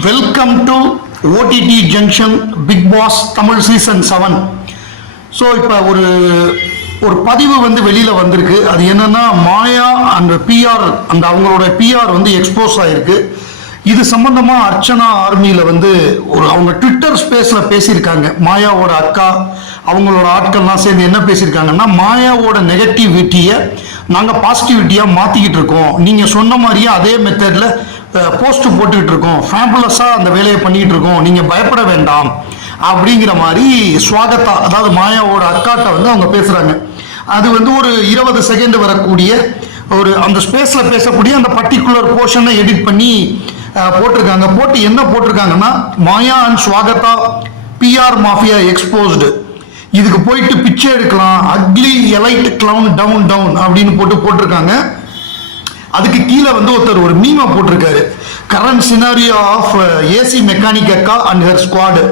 Welcome to OTT junction Bigg Boss Tamil season seven so இப்போ ஒரு ஒரு பதிவு வந்து வெளியில் வந்திருக்கு. அது என்னென்னா மாயா அந்த பிஆர் அந்த அவங்களோட பிஆர் வந்து எக்ஸ்போஸ் ஆகிருக்கு இது சம்பந்தமாக அர்ச்சனா ஆர்மியில் வந்து ஒரு அவங்க ட்விட்டர் ஸ்பேஸில் பேசியிருக்காங்க. மாயாவோட அக்கா அவங்களோட ஆட்கள்லாம் சேர்ந்து என்ன பேசியிருக்காங்கன்னா மாயாவோட நெகட்டிவிட்டியை நாங்கள் பாசிட்டிவிட்டியாக மாற்றிக்கிட்டு இருக்கோம். நீங்கள் சொன்ன மாதிரியே அதே மெத்தடில் போஸ்ட் போட்டுக்கிட்டு இருக்கோம் ஃபேம்புலஸாக அந்த வேலையை பண்ணிக்கிட்டு இருக்கோம் நீங்கள் பயப்பட வேண்டாம். அப்படிங்கிற மாதிரி ஸ்வாகத்தா அதாவது மாயாவோட அக்காட்டை வந்து அவங்க பேசுகிறாங்க அது வந்து ஒரு இருபது செகண்ட் வரக்கூடிய ஒரு அந்த ஸ்பேஸில் பேசக்கூடிய அந்த பர்டிகுலர் போர்ஷனை எடிட் பண்ணி போட்டிருக்காங்க. போட்டு என்ன போட்டிருக்காங்கன்னா Maya and ஸ்வாகத்தா PR mafia exposed இதுக்கு போயிட்டு பிச்சை எடுக்கலாம். Ugly elite clown down down அப்படின்னு போட்டு போட்டிருக்காங்க. அதுக்கு கீழே வந்து ஒருத்தர் ஒரு மீமா போட்டிருக்காரு. Current scenario of AC mechanic அக்கா அண்ட் ஹர் ஸ்குவாடு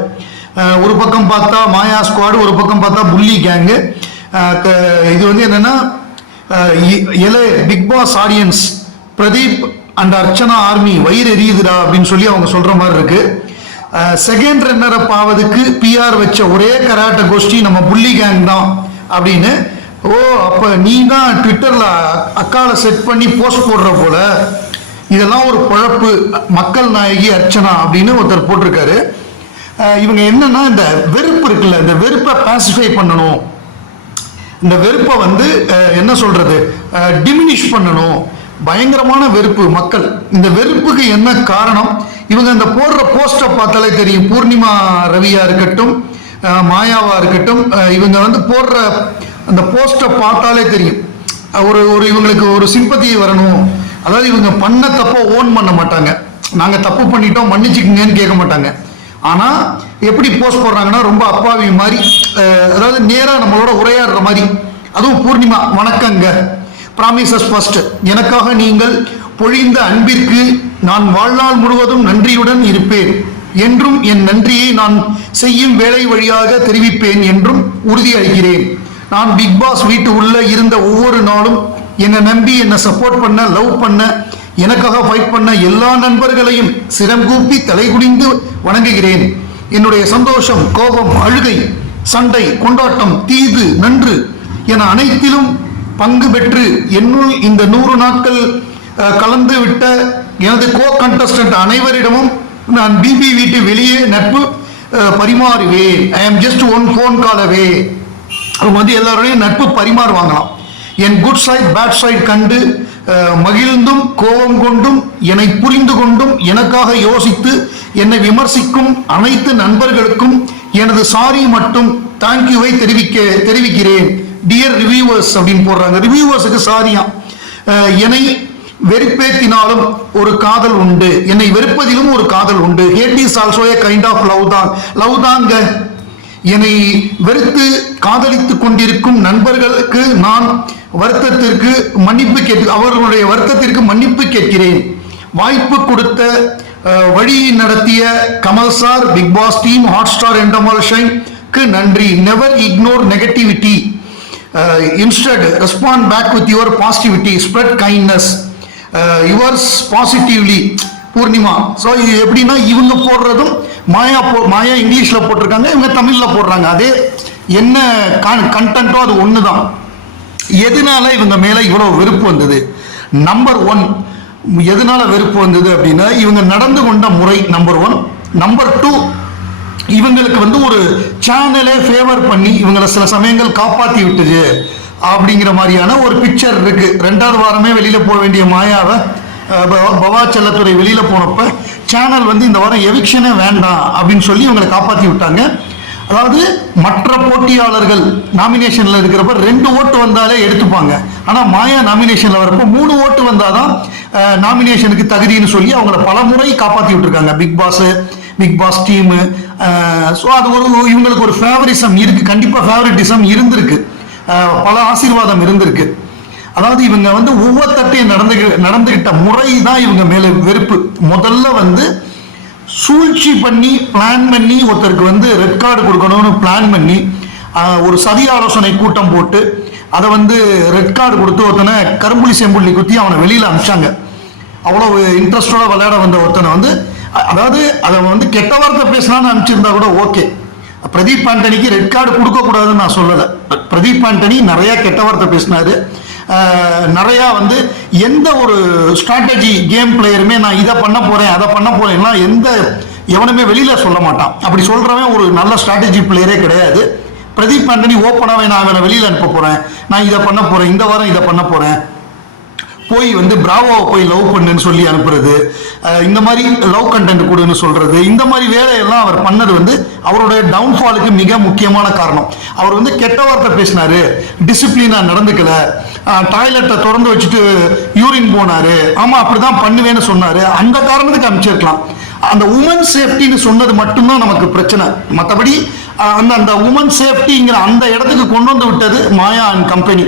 ஒரு பக்கம் பார்த்தா மாயா ஸ்குவாடு ஒரு பக்கம் பார்த்தா புள்ளி uh, கேங்கு இது வந்து என்னன்னா இலே இ- எலே Bigg Boss audience Pradeep and Archana army வயிறு எரியுதுடா அப்படின்னு சொல்லி அவங்க சொல்ற மாதிரி இருக்கு. செகண்ட் ரன்னர் அப் ஆவதுக்கு பிஆர் வச்ச ஒரே கராட்ட கோஷ்டி நம்ம புள்ளி கேங் தான் அப்படின்னு ஓ அப்போ நீ தான் ட்விட்டரில் அக்காலை செட் பண்ணி போஸ்ட் போடுற போல. இதெல்லாம் ஒரு குழப்பு மக்கள் நாயகி அர்ச்சனா அப்படின்னு ஒருத்தர் போட்டிருக்காரு. இவங்க என்னன்னா இந்த வெறுப்பு இருக்குல்ல இந்த வெறுப்பை பாசிஃபை பண்ணணும். இந்த வெறுப்பை வந்து என்ன சொல்றது? டிமினிஷ் பண்ணணும். பயங்கரமான வெறுப்பு மக்கள். இந்த வெறுப்புக்கு என்ன காரணம்? இவங்க இந்த போடுற போஸ்டை பார்த்தாலே தெரியும். பூர்ணிமா ரவியா இருக்கட்டும் மாயாவா இருக்கட்டும் இவங்க வந்து போடுற அந்த போஸ்டை பார்த்தாலே தெரியும். ஒரு ஒரு இவங்களுக்கு ஒரு சிம்பத்தி வரணும். அதாவது இவங்க பண்ண தப்போ ஓன் பண்ண மாட்டாங்க. நாங்கள் தப்பு பண்ணிட்டோம் மன்னிச்சுக்குங்கன்னு கேட்க மாட்டாங்க. ஆனால் எப்படி போஸ்ட் போடுறாங்கன்னா ரொம்ப அப்பாவி மாதிரி அதாவது நேராக நம்மளோட உரையாடுற மாதிரி. அதுவும் பூர்ணிமா வணக்கங்க. ப்ராமிசஸ் ஃபர்ஸ்ட் எனக்காக நீங்கள் பொழிந்த அன்பிற்கு நான் வாழ்நாள் முழுவதும் நன்றியுடன் இருப்பேன். என்றும் என் நன்றியை நான் செய்யும் வேலை வழியாக தெரிவிப்பேன் என்றும் உறுதியளிக்கிறேன் நான் பிக் பாஸ் வீட்டு உள்ள இருந்த ஒவ்வொரு நாளும் என்னை நம்பி என்னை சப்போர்ட் பண்ண லவ் பண்ண எனக்காக ஃபைட் பண்ண எல்லா நண்பர்களையும் சிரம் கூப்பி தலைகுனிந்து வணங்குகிறேன். என்னுடைய சந்தோஷம் கோபம் அழுகை சண்டை கொண்டாட்டம் தீது நன்று என அனைத்திலும் பங்கு பெற்று என்னுள் இந்த நூறு நாட்கள் கலந்து விட்ட எனது கோ கண்டஸ்டன்ட் அனைவரிடமும் நான் பிபி வீட்டு வெளியே நட்பு பரிமாறுவேன். I am just one phone call away அவங்க வந்து எல்லாரோடையும் நட்பு பரிமாறுவாங்களாம் என் குட் சைட் பேட் சைட் கண்டு மகிழ்ந்தும் கோபம் கொண்டும் என்னை புரிந்து கொண்டும் எனக்காக யோசித்து என்னை விமர்சிக்கும் அனைத்து நண்பர்களுக்கும் எனது சாரி மற்றும் தேங்க்யூவை தெரிவிக்க தெரிவிக்கிறேன். டியர் ரிவ்யூவர்ஸ் அப்படின்னு போடுறாங்க. ரிவ்யூவர்ஸுக்கு சாரியா? என்னை வெறுப்பேத்தினாலும் ஒரு காதல் உண்டு. என்னை வெறுப்பதிலும் ஒரு காதல் உண்டு. Hate is also a kind of love தான். லவ் தாங்க. என்னை வெறுத்து காதலித்துக் கொண்டிருக்கும் நண்பர்களுக்கு நான் வருத்தத்திற்கு மன்னிப்பு கேட்க அவர்களுடைய வருத்தத்திற்கு மன்னிப்பு கேட்கிறேன். வாய்ப்பு கொடுத்த வழி நடத்திய Kamal sir Bigg Boss team Hotstar க்கு நன்றி never ignore negativity instead respond back with your positivity spread kindness yours positively Poornima so இது எப்படின்னா இவங்க போடுறதும் மாயா போ மாயா இங்கிலீஷில் போட்டிருக்காங்க இவங்க தமிழில் போடுறாங்க. அதே என்ன கண்டென்ட்டோ அது ஒன்று தான் எதனால இவங்க மேலே இவ்வளோ வெறுப்பு வந்தது? நம்பர் ஒன் எதனால வெறுப்பு வந்தது அப்படின்னா இவங்க நடந்து கொண்ட முறை நம்பர் ஒன் நம்பர் டூ இவங்களுக்கு வந்து ஒரு சேனலே ஃபேவர் பண்ணி இவங்களை சில சமயங்கள் காப்பாற்றி விட்டுது அப்படிங்கிற மாதிரியான ஒரு பிக்சர் இருக்கு. ரெண்டாவது வாரமே வெளியில போக வேண்டிய மாயாவை பவா- வெளியில் செல்லத்துறை போனப்ப சேனல் வந்து இந்த வாரம் எவிக்ஷனே வேண்டாம் அப்படின்னு சொல்லி இவங்களை காப்பாற்றி விட்டாங்க. அதாவது மற்ற போட்டியாளர்கள் நாமினேஷனில் இருக்கிறப்ப ரெண்டு ஓட்டு வந்தாலே எடுத்துப்பாங்க. ஆனால் மாயா நாமினேஷனில் வரப்போ மூணு ஓட்டு வந்தாதான் நாமினேஷனுக்கு தகுதின்னு சொல்லி அவங்கள பல முறை காப்பாற்றி விட்டுருக்காங்க. Bigg Boss Bigg Boss team so அது ஒரு இவங்களுக்கு ஒரு ஃபேவரிசம் இருக்குது கண்டிப்பாக ஃபேவரட்டிசம் இருந்திருக்கு. பல ஆசீர்வாதம் இருந்திருக்கு. அதாவது இவங்க வந்து ஒவ்வொருத்தட்டையும் நடந்து நடந்துகிட்ட முறை தான் இவங்க மேலே வெறுப்பு. முதல்ல வந்து சூழ்ச்சி பண்ணி பிளான் பண்ணி ஒருத்தருக்கு வந்து ரெட் கார்டு கொடுக்கணும்னு பிளான் பண்ணி ஒரு சதி ஆலோசனை கூட்டம் போட்டு அதை வந்து ரெட் கார்டு கொடுத்து ஒருத்தனை கரும்புலி செம்புள்ளி குத்தி அவனை வெளியில் அனுப்பிச்சாங்க. அவ்வளோ இன்ட்ரெஸ்டோட விளையாட வந்த ஒருத்தனை வந்து அதாவது அதை வந்து கெட்ட வார்த்தை பேசினான்னு அனுப்பிச்சிருந்தா கூட ஓகே. பிரதீப் ஆண்டனிக்கு ரெட் கார்டு கொடுக்கக்கூடாதுன்னு நான் சொல்லலை. பிரதீப் ஆண்டனி நிறைய கெட்ட வார்த்தை பேசினாரு. நிறையா வந்து எந்த ஒரு ஸ்ட்ராட்டஜி கேம் பிளேயருமே நான் இதை பண்ண போகிறேன் அதை பண்ண போகிறேன்னா எந்த எவனுமே வெளியில் சொல்ல மாட்டான். அப்படி சொல்கிறவன் ஒரு நல்ல ஸ்ட்ராட்டஜி பிளேயரே கிடையாது. பிரதீப் ஆண்டனி ஓப்பனாகவே நான் அவனை வெளியில் அனுப்ப போகிறேன் நான் இதை பண்ண போகிறேன் இந்த வாரம் இதை பண்ண போகிறேன் போய் வந்து பிராவோவை போய் லவ் பண்ணுன்னு சொல்லி அனுப்புறது இந்த மாதிரி லவ் கண்டென்ட் கொடுன்னு சொல்றது இந்த மாதிரி வேலையெல்லாம் அவர் பண்ணது வந்து அவருடைய டவுன்ஃபாலுக்கு மிக முக்கியமான காரணம். அவர் வந்து கெட்ட வார்த்தை பேசினாரு டிசிப்ளினா நடந்துக்கல டாய்லெட்டை திறந்து வச்சுட்டு யூரின் போனாரு ஆமா அப்படிதான் பண்ணுவேன்னு சொன்னாரு அந்த காரணத்துக்கு அமைச்சிருக்கலாம் அந்த உமன் சேஃப்டின்னு சொன்னது மட்டும்தான் நமக்கு பிரச்சனை. மற்றபடி அந்த அந்த உமன் சேஃப்டிங்கிற அந்த இடத்துக்கு கொண்டு வந்து விட்டது மாயா அண்ட் கம்பெனி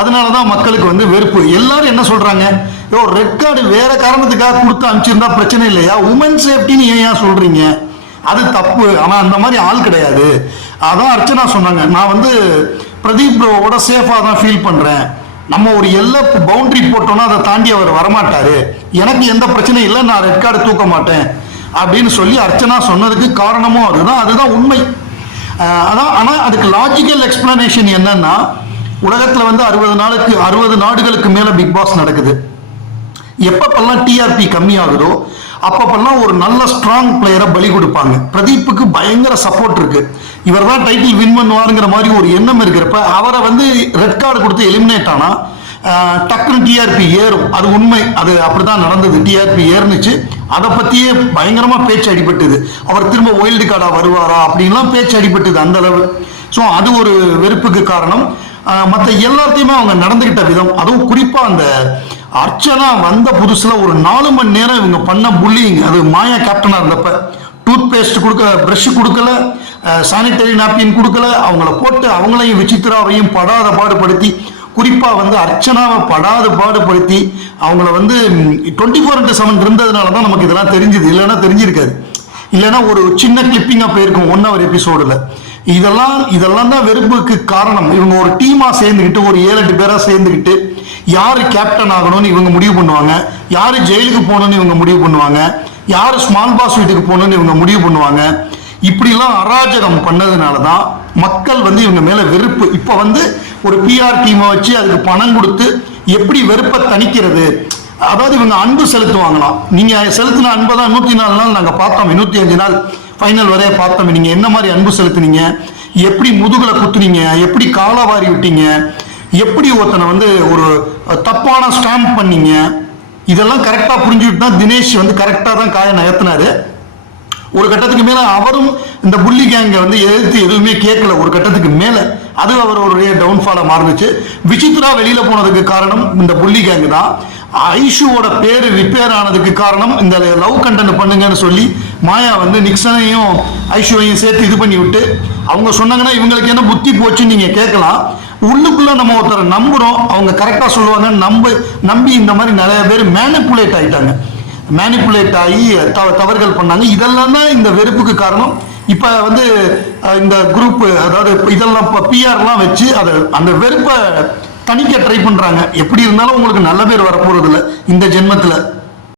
அதனால தான் மக்களுக்கு வந்து வெறுப்பு. எல்லாரும் என்ன சொல்றாங்க? யோ ரெட் கார்டு வேற காரணத்துக்காக கொடுத்து அனுப்பிச்சிருந்தா பிரச்சனை இல்லையா? உமன் சேஃப்டின்னு ஏன் ஏன் சொல்றீங்க? அது தப்பு. ஆனால் அந்த மாதிரி ஆள் கிடையாது. அதான் அர்ச்சனா சொன்னாங்க. நான் வந்து பிரதீப் ப்ரோவோட சேஃபாக தான் ஃபீல் பண்ணுறேன் நம்ம ஒரு எல்லை பவுண்டரி போட்டோம்னா அதை தாண்டி அவர் வரமாட்டாரு. எனக்கு எந்த பிரச்சனையும் இல்லை நான் ரெட் கார்டு தூக்க மாட்டேன். அப்படின்னு சொல்லி அர்ச்சனா சொன்னதுக்கு காரணமும் அதுதான். அதுதான் உண்மை. அதான் ஆனால் அதுக்கு லாஜிக்கல் எக்ஸ்பிளனேஷன் என்னன்னா உலகத்தில் வந்து அறுபது நாளுக்கு அறுபது நாடுகளுக்கு மேலே பிக் பாஸ் நடக்குது. எப்பப்பெல்லாம் டிஆர்பி கம்மியாகுதோ அப்பப்பெல்லாம் ஒரு நல்ல ஸ்ட்ராங் பிளேயரை பலி கொடுப்பாங்க. பிரதீப்புக்கு பயங்கர சப்போர்ட் இருக்கு. இவர் தான் டைட்டில் வின் பண்ணுவாருங்கிற மாதிரி ஒரு எண்ணம் இருக்கிறப்ப அவரை வந்து ரெட் கார்டு கொடுத்து எலிமினேட் ஆனா டக்குன்னு டிஆர்பி ஏறும். அது உண்மை. அது அப்படிதான் நடந்தது. டிஆர்பி ஏறுனுச்சு. அதை பத்தியே பயங்கரமா பேச்சு அடிபட்டுது. அவர் திரும்ப ஒயில்டு கார்டா வருவாரா? அப்படின்லாம் பேச்சு அடிபட்டுது அந்த அளவு. ஸோ அது ஒரு வெறுப்புக்கு காரணம். மற்ற எல்லாத்தையுமே அவங்க நடந்துகிட்ட விதம். அதுவும் குறிப்பா அந்த அர்ச்சனா வந்த புதுசுல ஒரு நாலு மணி நேரம் இவங்க பண்ண புல்லிங் அது மாயா கேப்டனா இருந்தப்ப. டூத் பேஸ்ட் கொடுக்க ப்ரஷ் கொடுக்கல சானிடரி நாப்கின் கொடுக்கல. அவங்கள போட்டு அவங்களையும் விசித்ராவையும் படாத பாடுபடுத்தி குறிப்பாக வந்து அர்ச்சனாவை படாத பாடுபடுத்தி அவங்கள வந்து டுவெண்ட்டி ஃபோர் இன்ட்டு செவன் இருந்ததுனால தான் நமக்கு இதெல்லாம் தெரிஞ்சுது. இல்லைன்னா தெரிஞ்சிருக்காது. இல்லைன்னா ஒரு சின்ன கிளிப்பிங்காக போயிருக்கும் ஒன் ஹவர் எபிசோடில் இதெல்லாம் இதெல்லாம் தான் வெறுப்புக்கு காரணம். இவங்க ஒரு டீமா சேர்ந்துக்கிட்டு ஒரு ஏழு எட்டு பேரா சேர்ந்துக்கிட்டு யாரு கேப்டன் ஆகணும்னு இவங்க முடிவு பண்ணுவாங்க? யாரு ஜெயிலுக்கு போகணும்னு இவங்க முடிவு பண்ணுவாங்க? யாரு ஸ்மால் பாஸ் வீட்டுக்கு போகணும்னு இவங்க முடிவு பண்ணுவாங்க? இப்படிலாம் அராஜகம் பண்ணதுனால தான் மக்கள் வந்து இவங்க மேல வெறுப்பு. இப்போ வந்து ஒரு பிஆர் டீமை வச்சு அதுக்கு பணம் கொடுத்து எப்படி வெறுப்பை தணிக்கிறது? அதாவது இவங்க அன்பு செலுத்துவாங்களாம். நீங்க செலுத்தின அன்பை தான் நூத்தி நாலு நாள் நாங்க பார்த்தோம். நூத்தி அஞ்சு நாள். ஃபைனல் வரைய பார்த்தோம் நீங்கள் என்ன மாதிரி அன்பு செலுத்துனீங்க? எப்படி முதுகில் குத்துனீங்க? எப்படி காலவாரி விட்டீங்க? எப்படி ஒருத்தனை வந்து ஒரு தப்பான ஸ்டாம்ப் பண்ணீங்க? இதெல்லாம் கரெக்டாக புரிஞ்சுக்கிட்டு தான் தினேஷ் வந்து கரெக்டாக தான் காய நகர்த்தினாரு. ஒரு கட்டத்துக்கு மேலே அவரும் இந்த புள்ளி கேங்கை வந்து எதிர்த்து எதுவுமே கேட்கல. ஒரு கட்டத்துக்கு மேலே அது அவர் ஒரு டவுன்ஃபாலாக மாறுனுச்சு. விசித்ரா வெளியில் போனதுக்கு காரணம் இந்த புள்ளி கேங்கு தான். ஐஷுவோட பேர் ரிப்பேர் ஆனதுக்கு காரணம் இந்த லவ் கண்டென்ட் பண்ணுங்கன்னு சொல்லி மாயா வந்து நிக்சனையும் ஐஷுவையும் சேர்த்து இது பண்ணி விட்டு அவங்க சொன்னாங்கன்னா இவங்களுக்கு என்ன புத்தி போச்சுன்னு நீங்க கேட்கலாம். உள்ளுக்குள்ள நம்ம ஒருத்தரை நம்புறோம். அவங்க கரெக்டா சொல்லுவாங்க. நம்ப நம்பி இந்த மாதிரி நிறைய பேர் மேனிப்புலேட் ஆயிட்டாங்க. மேனிப்புலேட் ஆகி தவ- தவறுகள் பண்ணாங்க. இதெல்லாம் தான் இந்த வெறுப்புக்கு காரணம். இப்போ வந்து இந்த குரூப் அதாவது இப்ப இதெல்லாம் பிஆர்லாம் வச்சு அதை அந்த வெறுப்பை தணிக்க ட்ரை பண்ணுறாங்க எப்படி இருந்தாலும் உங்களுக்கு நல்ல பேர் வரப்போகிறதில்ல இந்த ஜென்மத்தில்.